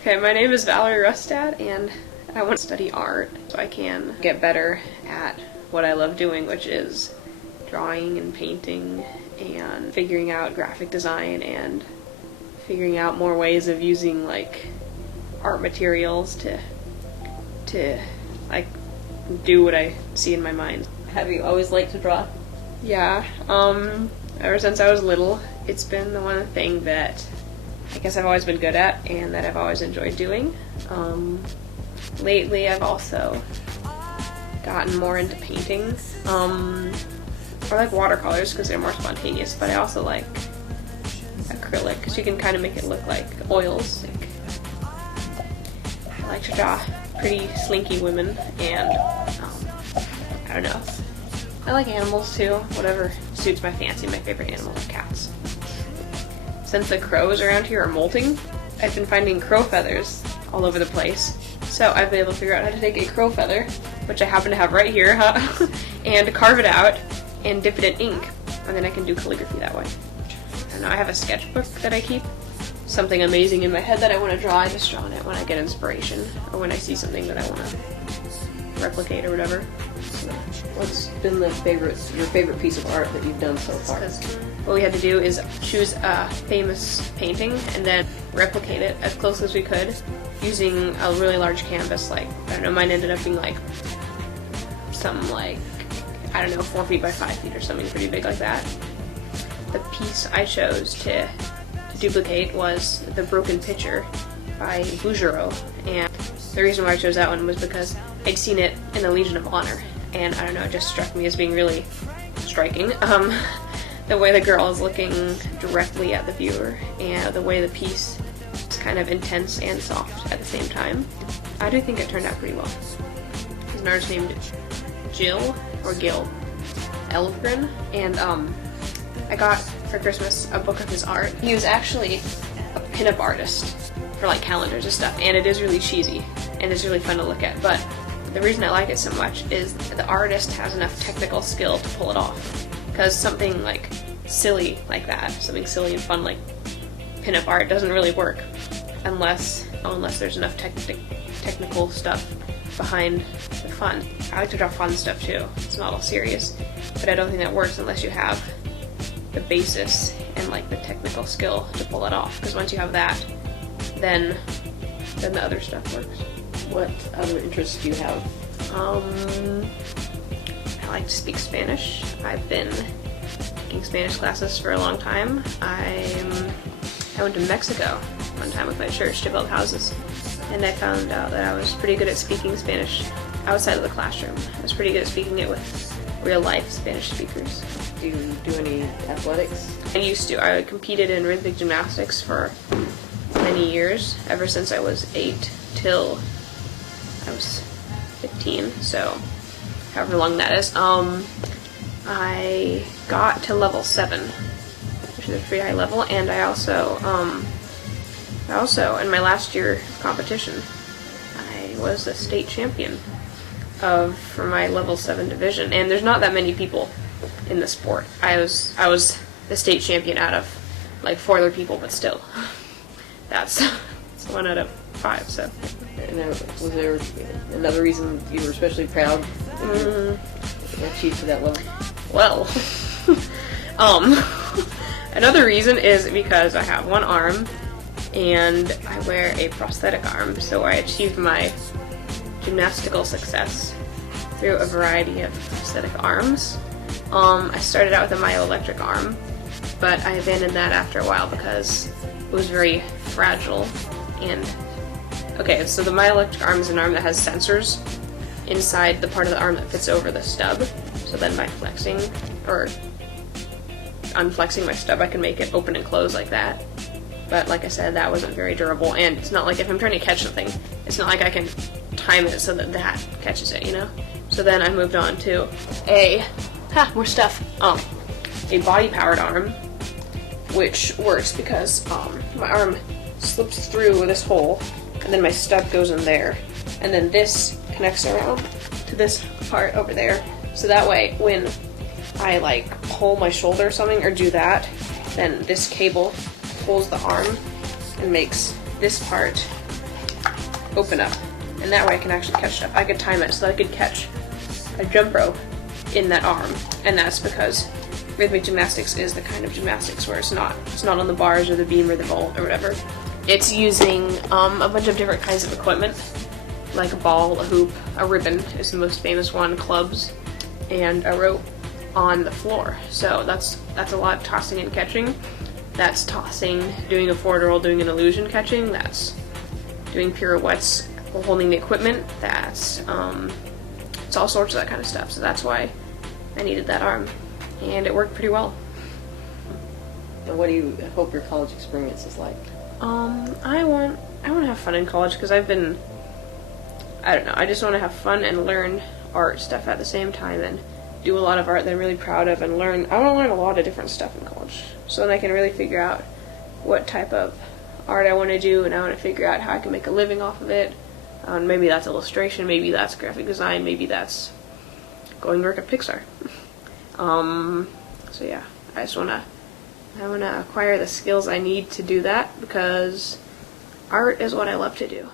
Okay, my name is Valerie Rustad, and I want to study art so I can get better at what I love doing, which is drawing and painting and figuring out graphic design and figuring out more ways of using like art materials to like do what I see in my mind. Have you always liked to draw? Yeah, ever since I was little, it's been the one thing that I guess I've always been good at and that I've always enjoyed doing. Lately I've also gotten more into painting. I like watercolors because they're more spontaneous, but I also like acrylic because you can kind of make it look like oils. I like to draw pretty slinky women, and I don't know. I like animals too, whatever suits my fancy. My favorite animals are cats. Since the crows around here are molting, I've been finding crow feathers all over the place. So I've been able to figure out how to take a crow feather, which I happen to have right here, and carve it out and dip it in ink, and then I can do calligraphy that way. I don't know, I have a sketchbook that I keep. Something amazing in my head that I want to draw, I just draw on it when I get inspiration, or when I see something that I want to replicate or whatever. What's been your favorite piece of art that you've done so far? What we had to do is choose a famous painting and then replicate it as close as we could using a really large canvas. Like, I don't know, mine ended up being like some like, I don't know, 4 feet by 5 feet or something pretty big like that. The piece I chose to duplicate was The Broken Pitcher by Bouguereau, and the reason why I chose that one was because I'd seen it in the Legion of Honor, and I don't know, it just struck me as being really striking. The way the girl is looking directly at the viewer, and the way the piece is kind of intense and soft at the same time. I do think it turned out pretty well. There's an artist named Gil Elfgren, and I got for Christmas a book of his art. He was actually a pinup artist for like calendars and stuff, and it is really cheesy and it's really fun to look at, but the reason I like it so much is the artist has enough technical skill to pull it off. Because something like silly like that, something silly and fun like pinup art doesn't really work unless there's enough technical stuff behind the fun. I like to draw fun stuff too. It's not all serious, but I don't think that works unless you have the basis and like the technical skill to pull it off. Because once you have that, then the other stuff works. What other interests do you have? I like to speak Spanish. I've been taking Spanish classes for a long time. I went to Mexico one time with my church to build houses, and I found out that I was pretty good at speaking Spanish outside of the classroom. I was pretty good at speaking it with real-life Spanish speakers. Do you do any athletics? I used to. I competed in rhythmic gymnastics for many years, ever since I was 8 till I was 15, so however long that is. I got to level 7, which is a pretty high level, and I also in my last year of competition, I was a state champion for my level 7 division, and there's not that many people in the sport. I was the state champion out of like 4 other people, but still, that's 1 out of 5, so. And was there another reason you were especially proud that you achieved to that level? Well, another reason is because I have 1 arm and I wear a prosthetic arm, so I achieved my gymnastical success through a variety of prosthetic arms. I started out with a myoelectric arm, but I abandoned that after a while because it was very fragile. And okay, so the myoelectric arm is an arm that has sensors inside the part of the arm that fits over the stub. So then by flexing or unflexing my stub, I can make it open and close like that. But like I said, that wasn't very durable, and it's not like if I'm trying to catch something, it's not like I can time it so that that catches it, you know? So then I moved on to more stuff. A body-powered arm, which works because my arm slips through this hole, and then my stub goes in there, and then this connects around to this part over there, so that way when I like pull my shoulder or something or do that, then this cable pulls the arm and makes this part open up, and that way I can actually catch stuff. I could time it so that I could catch a jump rope in that arm, and that's because rhythmic gymnastics is the kind of gymnastics where it's not on the bars or the beam or the vault or whatever. It's using a bunch of different kinds of equipment, like a ball, a hoop, a ribbon is the most famous one, clubs, and a rope on the floor. So that's a lot of tossing and catching. That's tossing, doing a forward roll, doing an illusion catching. That's doing pirouettes, holding the equipment. That's it's all sorts of that kind of stuff. So that's why I needed that arm, and it worked pretty well. And what do you hope your college experience is like? I want to have fun in college because I don't know, I just want to have fun and learn art stuff at the same time and do a lot of art that I'm really proud of and I want to learn a lot of different stuff in college so then I can really figure out what type of art I want to do, and I want to figure out how I can make a living off of it. Maybe that's illustration, maybe that's graphic design, maybe that's going to work at Pixar. So yeah, I want to acquire the skills I need to do that because art is what I love to do.